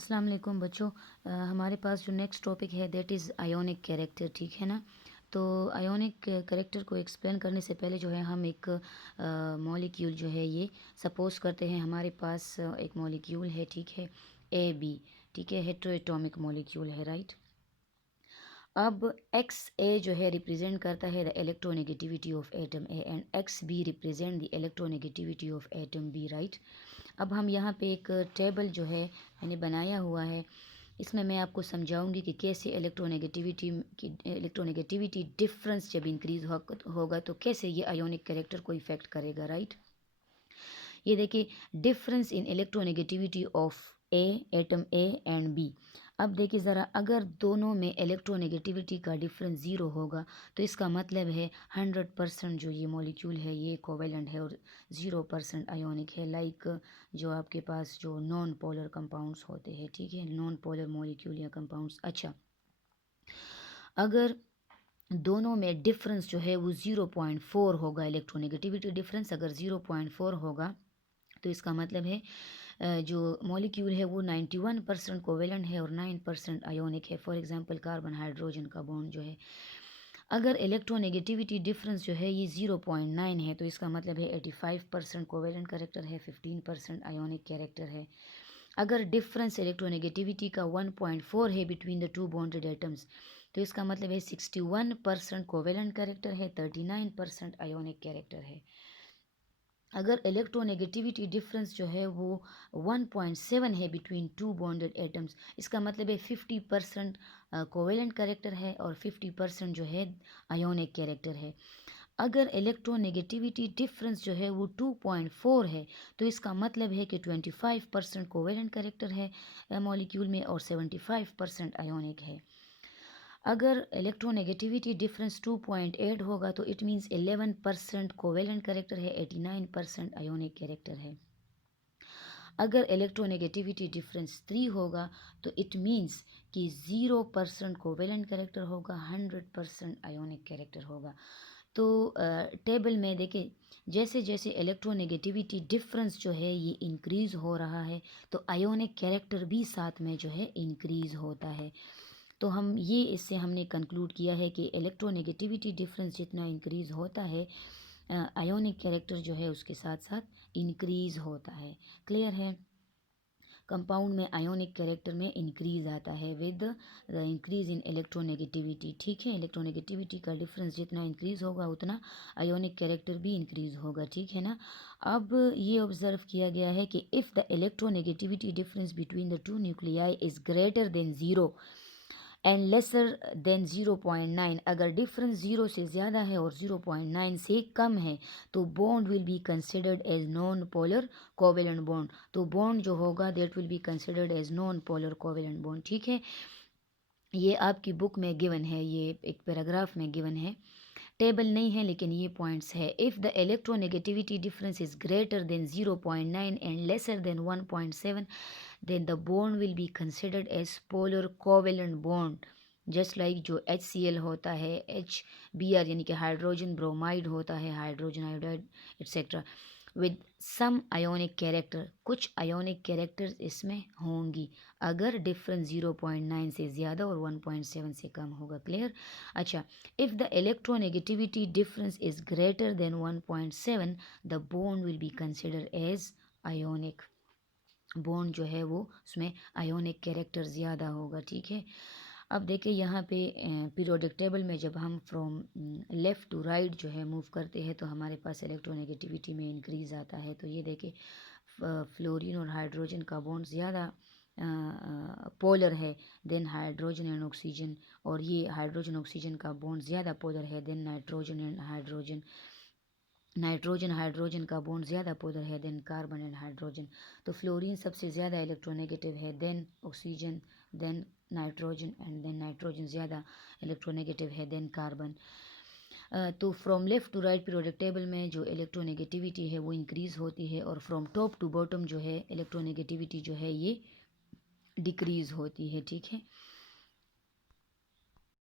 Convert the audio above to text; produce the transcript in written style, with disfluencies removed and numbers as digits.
अस्सलाम वालेकुम बच्चों। हमारे पास जो नेक्स्ट टॉपिक है दैट इज़ आयोनिक कैरेक्टर, ठीक है ना। तो आयोनिक कैरेक्टर को एक्सप्लेन करने से पहले जो है हम एक मॉलिक्यूल जो है ये सपोज करते हैं हमारे पास एक मॉलिक्यूल है, ठीक है, ए बी, ठीक है, हेट्रोएटॉमिक मॉलिक्यूल है, राइट। अब एक्स ए जो है रिप्रेजेंट करता है the electronegativity of atom A and X B represent the electronegativity of atom B, right. अब हम यहाँ पे एक टेबल जो है मैंने बनाया हुआ है, इसमें मैं आपको समझाऊंगी कि कैसे इलेक्ट्रोनेगेटिविटी डिफरेंस जब इंक्रीज होगा तो कैसे ये आयोनिक कैरेक्टर को इफेक्ट करेगा, राइट। ये देखिए, difference in electronegativity of A, atom A and B. अब देखिए ज़रा, अगर दोनों में इलेक्ट्रोनेगेटिविटी का डिफरेंस ज़ीरो होगा तो इसका मतलब है 100% जो ये मॉलिक्यूल है ये कोवेलेंट है और 0% आयोनिक है। लाइक जो आपके पास जो नॉन पोलर कंपाउंड्स होते हैं, ठीक है, नॉन पोलर मॉलिक्यूल या कंपाउंड्स। अच्छा, अगर दोनों में डिफरेंस जो है वो 0.4 होगा, इलेक्ट्रोनेगेटिविटी डिफरेंस अगर 0.4 होगा तो इसका मतलब है जो मॉलिक्यूल है वो 91% कोवेलेंट है और 9% आयोनिक है। फॉर एग्जांपल कार्बन हाइड्रोजन का बॉन्ड जो है, अगर इलेक्ट्रोनेगेटिविटी डिफरेंस जो है ये 0.9 है तो इसका मतलब है 85% कोवेलेंट कैरेक्टर है, 15% आयोनिक कैरेक्टर है। अगर डिफरेंस इलेक्ट्रोनेगेटिविटी का 1.4 है between the two bonded atoms तो इसका मतलब है 61% कोवेलेंट कैरेक्टर है, 39% आयोनिक कैरेक्टर है। अगर इलेक्ट्रोनेगेटिविटी डिफरेंस जो है वो 1.7 है बिटवीन टू बॉन्डेड एटम्स, इसका मतलब है 50% कोवेलेंट कैरेक्टर है और 50% जो है आयोनिक कैरेक्टर है। अगर इलेक्ट्रोनेगेटिविटी डिफरेंस जो है वो 2.4 है तो इसका मतलब है कि 25% कोवेलेंट कैरेक्टर है मॉलिक्यूल में और 75% आयोनिक है। अगर इलेक्ट्रोनेगेटिविटी डिफरेंस 2.8 होगा तो इट मीन्स 11% कोवेलेंट कैरेक्टर है, 89% आयोनिक कैरेक्टर है। अगर इलेक्ट्रोनेगेटिविटी डिफरेंस 3 होगा तो इट मीन्स कि 0% कोवेलेंट कैरेक्टर होगा, 100% आयोनिक कैरेक्टर होगा। तो टेबल में देखें, जैसे जैसे इलेक्ट्रोनेगेटिविटी डिफरेंस जो है ये इंक्रीज़ हो रहा है तो आयोनिक कैरेक्टर भी साथ में जो है इंक्रीज़ होता है। तो हम ये इससे हमने कंक्लूड किया है कि इलेक्ट्रोनेगेटिविटी डिफरेंस जितना इंक्रीज़ होता है आयोनिक कैरेक्टर जो है उसके साथ साथ इंक्रीज़ होता है। क्लियर है। कंपाउंड में आयोनिक कैरेक्टर में इंक्रीज आता है with the increase in electronegativity, ठीक है। इलेक्ट्रोनेगेटिविटी का डिफरेंस जितना इंक्रीज होगा उतना आयोनिक कैरेक्टर भी इंक्रीज होगा, ठीक है ना। अब ये ऑब्जर्व किया गया है कि if the electronegativity difference between the two nuclei is greater than zero and lesser than 0.9, अगर डिफरेंस 0 से ज़्यादा है और 0.9 से कम है तो bond will be considered as non polar covalent bond. तो बॉन्ड जो होगा that will be considered as non polar covalent bond, ठीक है। ये आपकी बुक में गिवन है, ये एक पैराग्राफ में गिवन है, टेबल नहीं है लेकिन ये पॉइंट्स है। If the electronegativity difference is greater than 0.9 and lesser than 1.7 then the bond will be considered as polar covalent bond, just like जो HCl होता है, HBr यानी कि हाइड्रोजन ब्रोमाइड होता है, hydrogen iodide etcetera with some ionic character, कुछ ionic characters इसमें होंगी अगर डिफरेंस 0.9 से ज़्यादा और 1.7 से कम होगा। क्लियर। अच्छा, if the electronegativity difference is greater than 1.7 the bond will be consider as ionic bond, जो है वो उसमें आयोनिक कैरेक्टर ज़्यादा होगा, ठीक है। अब देखिए यहाँ पे पीरियोडिक टेबल में जब हम फ्रॉम लेफ़्ट टू राइट जो है मूव करते हैं तो हमारे पास इलेक्ट्रोनेगेटिविटी में इंक्रीज़ आता है। तो ये देखिए फ्लोरीन और हाइड्रोजन का बॉन्ड ज़्यादा पोलर है देन हाइड्रोजन एंड ऑक्सीजन, और ये हाइड्रोजन ऑक्सीजन का बॉन्ड ज़्यादा पोलर है than nitrogen and hydrogen. Nitrogen hydrogen का बॉन्ड ज़्यादा पोलर है देन कार्बन एंड हाइड्रोजन। तो फ्लोरीन सबसे ज़्यादा इलेक्ट्रोनेगेटिव है than oxygen than nitrogen and then nitrogen ज़्यादा इलेक्ट्रोनेगेटिव है देन कार्बन। तो from left to right periodic table में जो इलेक्ट्रोनेगेटिविटी है वो इंक्रीज़ होती है और फ्रॉम टॉप टू बॉटम जो है इलेक्ट्रोनेगेटिविटी जो है ये डिक्रीज़ होती है, ठीक है।